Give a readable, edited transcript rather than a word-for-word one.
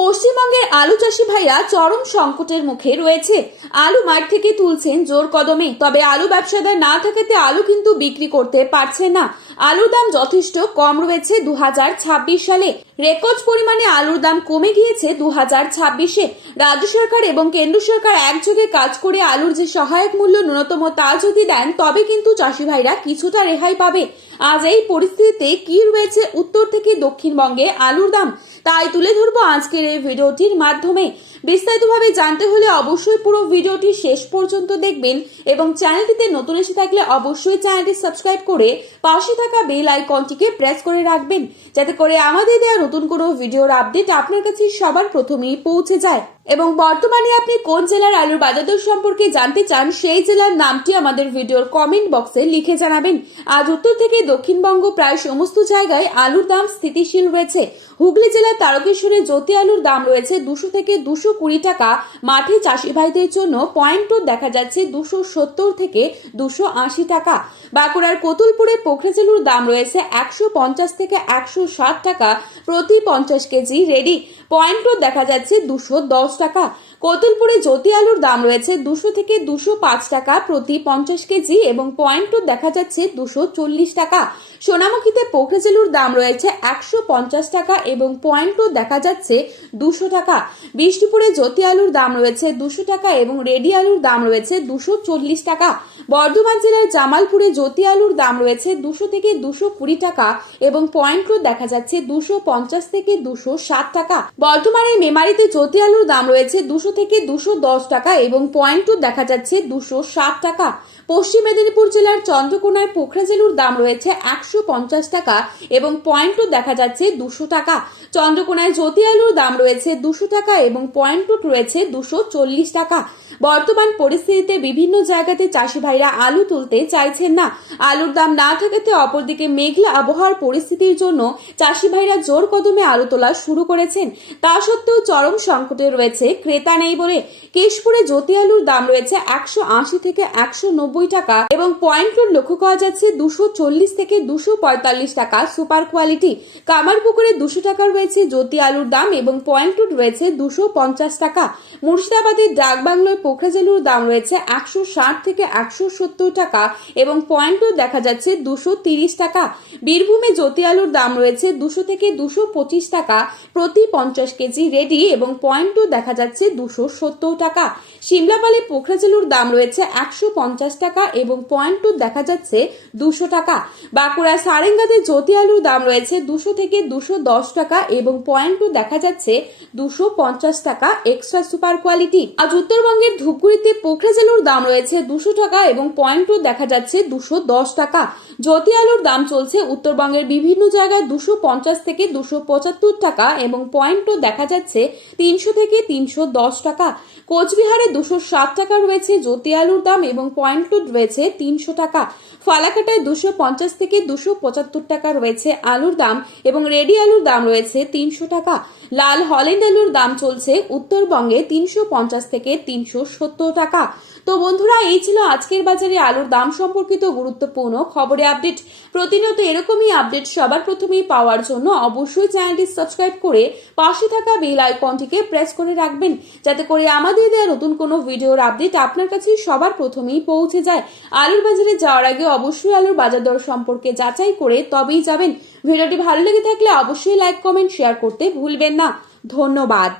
পশ্চিমবঙ্গের আলু চাষি ভাইরা চরম সংকটের মুখে রয়েছে। আলু মাঠ থেকে তুলছেন জোর কদমে, তবে আলু ব্যবসাদার না থাকাতে আলু কিন্তু বিক্রি করতে পারছেন না। আলুর দাম যথেষ্ট কম রয়েছে 2026 সালে। রেকর্ড পরিমাণে আলুর দাম কমে গিয়েছে 2026-এ। রাজ্য সরকার এবং কেন্দ্র সরকার একযোগে কাজ করে আলুর যে সহায়ক মূল্য ন্যূনতম তা যদি দেন তবে কিন্তু চাষি ভাইরা কিছুটা রেহাই পাবে। আজ এই পরিস্থিতিতে কি রয়েছে উত্তর থেকে দক্ষিণবঙ্গে আলুর দাম, তাই তুলে ধরবো আজকের এই ভিডিওটির মাধ্যমে। বিস্তারিতভাবে জানতে হলে অবশ্যই পুরো ভিডিওটি শেষ পর্যন্ত দেখবেন এবং চ্যানেলটিতে নতুন এসে থাকলে অবশ্যই চ্যানেলটি সাবস্ক্রাইব করে পাশে থাকা বেল আইকনটিকে প্রেস করে রাখবেন, যাতে করে আমাদের দেওয়া নতুন কোনো ভিডিওর আপডেট আপনার কাছে সবার প্রথমেই পৌঁছে যায়। এবং বর্তমানে আপনি কোন জেলার আলুর বাজার দর সম্পর্কে জানতে চান সেই জেলার নামটি আমাদের ভিডিওর কমেন্ট বক্সে লিখে জানাবেন। আজ উত্তর থেকে দক্ষিণবঙ্গ প্রায় সমস্ত জায়গায় আলুর দাম স্থিতিশীল রয়েছে। হুগলি জেলার তারকেশ্বরে জ্যোতি আলুর দাম রয়েছে 200 থেকে 220 টাকা। মাঠে চাষি ভাইদের জন্য পয়েন্টও দেখা যাচ্ছে 270 থেকে 280 টাকা। বাঁকুড়ার কতুলপুরে পোখরাজেলুর দাম রয়েছে 150 থেকে 160 টাকা প্রতি 50 কেজি রেডি। পয়েন্টও দেখা যাচ্ছে 210 টাকা। কতুলপুরে জ্যোতি আলুর দাম রয়েছে 200 থেকে 205 টাকা প্রতি 50 কেজি এবং পয়েন্টও দেখা যাচ্ছে 240 টাকা। সোনামুখীতে পোখরাজেলুর দাম রয়েছে 150 টাকা এবং পয়েন্টও দেখা যাচ্ছে 200 টাকা। বিষ্ণুপুরে জ্যোতি আলুর দাম রয়েছে 200 টাকা এবং রেডি আলুর দাম রয়েছে 240 টাকা। বর্ধমান জেলার জামালপুরে জ্যোতি আলুর দাম রয়েছে 200 থেকে 220 টাকা এবং পয়েন্টও দেখা যাচ্ছে 250 থেকে 260 টাকা। বর্ধমানের মেমারিতে জ্যোতি আলুর দাম রয়েছে 200 থেকে 210 টাকা এবং পয়েন্টও দেখা যাচ্ছে 260 টাকা। পশ্চিম মেদিনীপুর জেলার চন্দ্রকোনায় পোখরাজেলুর দাম রয়েছে 150 টাকা এবং পয়েন্টও দেখা যাচ্ছে 200 টাকা। চন্দ্রকোনায় জ্যোতি আলুর দাম রয়েছে 200 টাকা এবং পয়েন্টও রয়েছে 240 টাকা। বর্তমান পরিস্থিতিতে বিভিন্ন জায়গাতে চাষি ভাইরা আলু তুলতে চাইছেন না। আলুর দাম না থাকাতে অপরদিকে মেঘলা আবহাওয়ার পরিস্থিতির জন্য চাষি ভাইরা জোর কদমে আলু তোলা শুরু করেছেন। তা সত্ত্বেও চরম সংকটে রয়েছে ক্রেতা নেই বলে কেশপুরে জ্যোতি আলুর দাম রয়েছে 180 থেকে 190 টাকা এবং পয়েন্টও লক্ষ্য করা যাচ্ছে 240 থেকে 245 টাকা সুপার কোয়ালিটি। কামারপুকুরে 200 টাকা রয়েছে জ্যোতি আলুর দাম এবং পয়েন্টও রয়েছে 250 টাকা। মুর্শিদাবাদের ডাকবাংলোয় পোখরাজেলুর দাম রয়েছে 160 থেকে 170 টাকা এবং পয়েন্টও দেখা যাচ্ছে 230 টাকা। বীরভূমে জ্যোতি আলুর দাম রয়েছে 200 থেকে 225 টাকা প্রতি 50 কেজি রেডি এবং পয়েন্টও দেখা যাচ্ছে 270 টাকা। সিমলাপালে পোখরাজেলুর দাম রয়েছে 150 টাকা এবং পয়েন্টও দেখা যাচ্ছে 200 টাকা। বাঁকুড়া সারেঙ্গাতে জ্যোতি আলুর দাম রয়েছে 200 থেকে 210 টাকা এবং পয়েন্টও দেখা যাচ্ছে 250 টাকা এক্সট্রা সুপার কোয়ালিটি। আজ উত্তরবঙ্গের ধূপগুড়িতে পোখরাজেলুর দাম রয়েছে 200 টাকা এবং পয়েন্টও দেখা যাচ্ছে 210 টাকা। জ্যোতি আলুর দাম চলছে উত্তরবঙ্গের বিভিন্ন জায়গায় 250 থেকে 275 টাকা এবং পয়েন্টও দেখা যাচ্ছে 300 থেকে 310 টাকা। কোচবিহারে 260 টাকা রয়েছে জ্যোতি আলুর দাম এবং পয়েন্টও রয়েছে 300 টাকা। ফালাকাটায় 250 থেকে 275 টাকা রয়েছে আলুর দাম এবং রেডি আলুর দাম রয়েছে 300 টাকা। লাল হল্যান্ড আলুর দাম চলছে উত্তরবঙ্গে 350 থেকে 370 টাকা। তো বন্ধুরা, এই ছিল আজকের বাজারে আলুর দাম সম্পর্কিত গুরুত্বপূর্ণ খবরে আপডেট। প্রতিনিয়ত এরকমই আপডেট সবার প্রথমেই পাওয়ার জন্য অবশ্যই চ্যানেলটি সাবস্ক্রাইব করে পাশে থাকা বেল আইকনটিকে প্রেস করে রাখবেন, যাতে করে আমাদের দেওয়া নতুন কোনো ভিডিওর আপডেট আপনার কাছে সবার প্রথমেই পৌঁছে যায়। আলুর বাজারে যাওয়ার আগে অবশ্যই আলুর বাজার দর সম্পর্কে যাচাই করে তবেই যাবেন। ভিডিওটি ভালো লেগে থাকলে অবশ্যই লাইক, কমেন্ট, শেয়ার করতে ভুলবেন না। ধন্যবাদ।